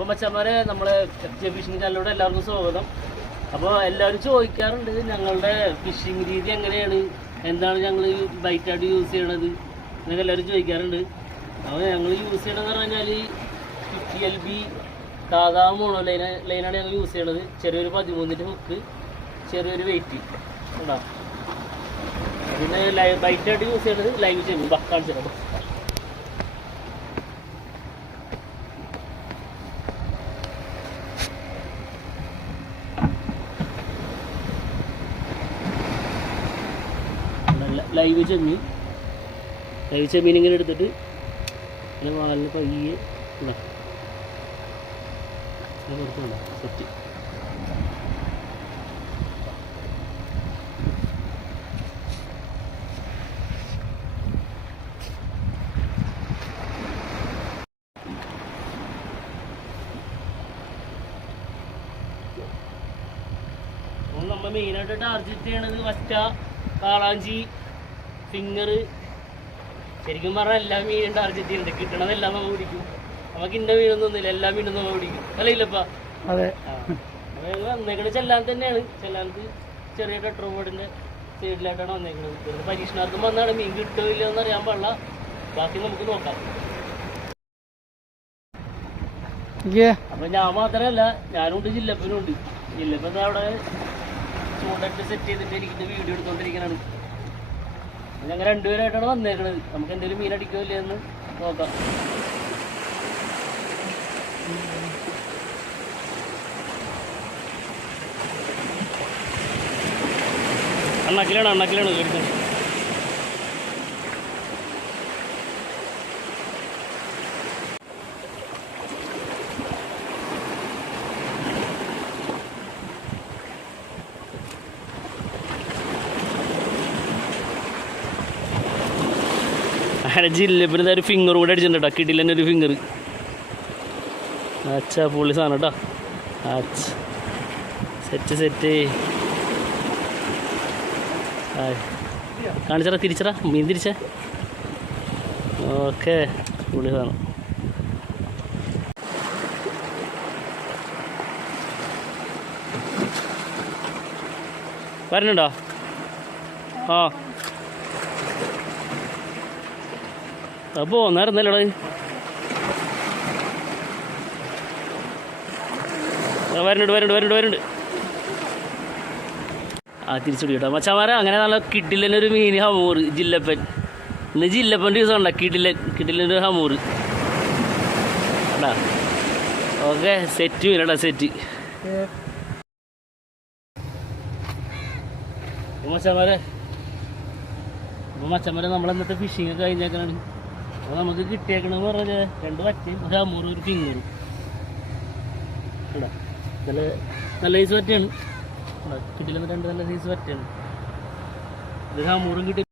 അപ്പോൾ മച്ചാന്മാരെ നമ്മളെ ഫിഷിംഗ് ചാനലിലൂടെ എല്ലാവർക്കും സ്വാഗതം. അപ്പോൾ എല്ലാവരും ചോദിക്കാറുണ്ട് ഞങ്ങളുടെ ഫിഷിംഗ് രീതി എങ്ങനെയാണ്, എന്താണ് ഞങ്ങൾ ബൈറ്റായിട്ട് യൂസ് ചെയ്യണത് എന്നൊക്കെ എല്ലാവരും ചോദിക്കാറുണ്ട്. അപ്പോൾ ഞങ്ങൾ യൂസ് ചെയ്യണമെന്ന് പറഞ്ഞാൽ 50 LB സാധാ മോണോ ലൈനാണ് ഞങ്ങൾ യൂസ് ചെയ്യണത്. ചെറിയൊരു 13 ഹുക്ക്, ചെറിയൊരു വെയിറ്റ് ഉണ്ടാവും. പിന്നെ ബൈറ്റായിട്ട് യൂസ് ചെയ്യണത് ലൈവ് ചെമ്മീൻ കാണിച്ചിട്ടുണ്ട്. ലൈവ് ചെമ്മീൻ ഇങ്ങനെ എടുത്തിട്ട് ഇങ്ങനെ വാലിന് പയ്യെ സെറ്റ്. നമ്മൾ മെയിനായിട്ട് ടാർഗറ്റ് ചെയ്യണത് വറ്റ, കാളാഞ്ചി, ഫിംഗർ. ശരിക്കും പറഞ്ഞാൽ എല്ലാ മീനും ടാർഗറ്റ് ചെയ്യുന്നുണ്ട്. കിട്ടണതെല്ലാം നമ്മൾ പിടിക്കും. നമുക്ക് ഇന്ന മീനൊന്നുമില്ല, എല്ലാ മീനും നമ്മൾ പിടിക്കും. അല്ല ഇല്ലപ്പാ? അതെ. വന്നേക്കണത് ചെല്ലാൻ തന്നെയാണ്. ചെല്ലാനത്ത് ചെറിയ ടെട്രോബോർഡിൻ്റെ സൈഡിലായിട്ടാണ് വന്നേക്കുന്നത്. പിന്നെ പരീക്ഷണാർത്ഥം വന്നാണ്. മീൻ കിട്ടുമോ ഇല്ലയോ എന്ന് അറിയാൻ പാടില്ല. ബാക്കി നമുക്ക് നോക്കാം. അപ്പം ഞാൻ മാത്രമല്ല, ഞാനുണ്ട്, ജില്ലപ്പനുണ്ട്. ജില്ലപ്പൻ അവിടെ ചൂണ്ടിട്ട് സെറ്റ് ചെയ്തിട്ട് എനിക്കിട്ട് വീഡിയോ എടുത്തുകൊണ്ടിരിക്കണാണ്. ഞങ്ങൾ രണ്ടുപേരായിട്ടാണ് വന്നേക്കണത്. നമുക്ക് എന്തെങ്കിലും മീൻ അടിക്കുമോ ഇല്ലേ എന്ന് നോക്കാം. അണ്ണാക്കിലാണ് കേട്ടത്. അങ്ങനെ ജില്ലപ്പിന് ഒരു ഫിംഗർ കൂടെ അടിച്ചിട്ടുണ്ട് കേട്ടോ. കിട്ടില്ല തന്നെ ഒരു ഫിംഗർ. അച്ഛാ പുള്ളി സാധനം കേട്ടോ. സെറ്റ് കാണിച്ചറ, തിരിച്ചറ മീൻ തിരിച്ചേ. ഓക്കെ, പുള്ളി സാധനം. വരുന്നുണ്ടോ? ആ അപ്പോൾ ഒന്നായിരുന്നല്ലോടാ. വരുന്നുണ്ട്. ആ തിരിച്ചുടി കേട്ടോ മച്ചാമാരെ. അങ്ങനെ നല്ല കിട്ടില്ലൊരു മീൻ ഹമൂർ ജില്ലപ്പൻ. ഇന്ന് ജില്ലപ്പൻ്റെ ദിവസം ഉണ്ടോ? കിട്ടില്ലൊരു ഹമൂർ കേട്ടാ. ഓക്കെ, സെറ്റ് മീനടാ, സെറ്റ്. മച്ചാമാരെ നമ്മൾ ഇന്നത്തെ ഫിഷിങ് ഒക്കെ കഴിഞ്ഞേക്കാനാണ്. അപ്പോൾ നമുക്ക് കിട്ടിയേക്കണമെന്ന് പറഞ്ഞാൽ 2 വറ്റയും ഒരു ഹമൂറും ഒരു ഫിംഗറും കേട്ടോ. നല്ല സൈസ് വറ്റയാണ് കിട്ടില്ല. 2 നല്ല സൈസ് വറ്റയാണ്. ഒരു ഹമൂറും കിട്ടി.